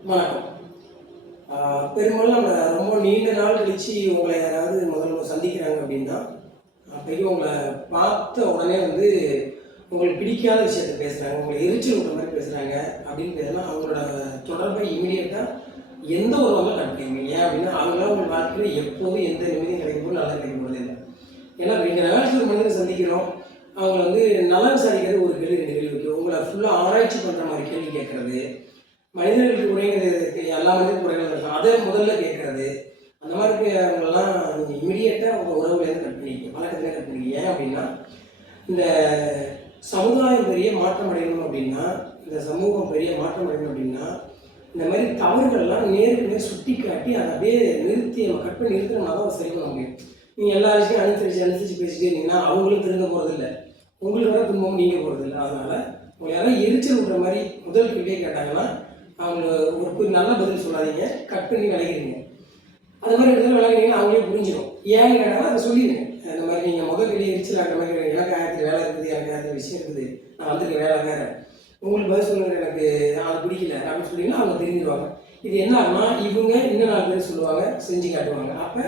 வணக்கம். பெரும்பாலும் நம்ம ரொம்ப நீண்ட நாள் கழிச்சு உங்களை யாராவது முதல்ல சந்திக்கிறாங்க அப்படின்னா அப்போயும் உங்களை பார்த்த உடனே வந்து உங்களுக்கு பிடிக்காத விஷயத்த பேசுகிறாங்க உங்களை எரிச்சல் விட்ற மாதிரி பேசுகிறாங்க அப்படின்னு பேசினா அவங்களோட தொடர்பை இமீடியட்டாக எந்த ஒரு வகையில் கட் பண்ணுவீங்க ஏன் அப்படின்னா அவங்களாம் உங்கள் வாழ்க்கையில் எப்போதும் எந்த நிம்மதியும் கிடைக்கும் நல்லா கிடைக்க போதே இல்லை. ஏன்னா ரெண்டு நாளைக்கு ஒரு மனிதனை சந்திக்கிறோம் அவங்களை வந்து நல்லா விசாரிக்கிறது ஒரு கேள்வி ரெண்டு கேள்வி உங்களை ஃபுல்லாக ஆராய்ச்சி பண்ணுற மாதிரி கேள்வி கேட்குறது மனிதர்களுக்கு குறைங்கிறது எல்லா மனிதர்களுக்கும் குறைகள் இருக்கும் அதை முதல்ல கேட்கறது அந்த மாதிரி அவங்களெல்லாம் நீங்கள் இமிடியேட்டாக உங்கள் உறவுலேருந்து கட் பண்ணிக்க பழக்கத்துலேயே கட் பண்ணிக்க ஏன் அப்படின்னா இந்த சமுதாயம் பெரிய மாற்றம் அடையணும் அப்படின்னா இந்த சமூகம் பெரிய மாற்றம் அடையணும் அப்படின்னா இந்த மாதிரி தவறுகள்லாம் நேருக்கு நேர் சுட்டி காட்டி அதை அப்படியே நிறுத்தி நம்ம கட் பண்ணி தான் அதை சரி பண்ண முடியும் நீங்கள் எல்லா விஷயம் அனுசரித்து அனுசரித்து பேசிட்டே இருந்தீங்கன்னா அவங்களும் திருந்த போகிறதில்ல உங்களுக்கு வர துன்பம் நீங்கள் போகிறதில்ல அதனால் உங்களை யாராவது எரிச்சல் விட்ற மாதிரி முதல் கேள்வியே கேட்டாங்கன்னா அவங்க ஒரு புது நல்ல பதில் சொல்லாதீங்க. கட் பண்ணி விளையிறீங்க அது மாதிரி இடத்துல விளையாடுறீங்கன்னா அவங்களே புரிஞ்சிடும் ஏன்னு கேட்டாலும் அதை சொல்லிடுங்க அந்த மாதிரி நீங்கள் முதல் வெளியே எரிச்சல் ஆகிற மாதிரி எனக்கு ஆயிரத்தி வேலை இருக்குது எனக்கு ஆயிரத்தி விஷயம் இருக்குது. நான் வந்திருக்கேன் வேலை வேறு. உங்களுக்கு பதில் சொல்லுங்க எனக்கு அது பிடிக்கல அப்படின்னு சொன்னீங்கன்னா அவங்க தெரிஞ்சிடுவாங்க இது என்ன ஆகுனா இவங்க இன்னும் நாலு பேர் சொல்லுவாங்க செஞ்சு காட்டுவாங்க. அப்போ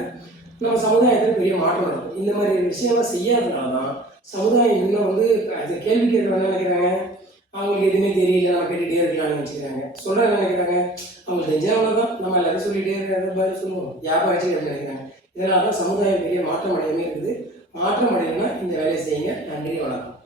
நம்ம சமுதாயத்தில் பெரிய மாற்றம் வரும். இந்த மாதிரி விஷயம்லாம் செய்யாததுனால தான் சமுதாயம் இன்னும் வந்து அது கேள்வி கேட்குறவங்க நினைக்கிறாங்க? அவங்களுக்கு எதுவுமே தெரியல நம்ம கேட்டுகிட்டே இருக்கலாம்னு நினச்சிக்கிறாங்க. சொல்கிறாங்க நினைக்கிறாங்க அவங்க தெரிஞ்சவங்க தான் நம்ம எல்லாரும் சொல்லிகிட்டே இருக்கிறத மாதிரி சொல்லுவோம். வியாபாரம் வச்சு நினைக்கிறாங்க இதனால தான் சமுதாயம் பெரிய மாற்றம் அடையாமே இருக்குது. மாற்றம் அடையணும்னா இந்த வேலையை செய்யுங்க. நன்றி வணக்கம்.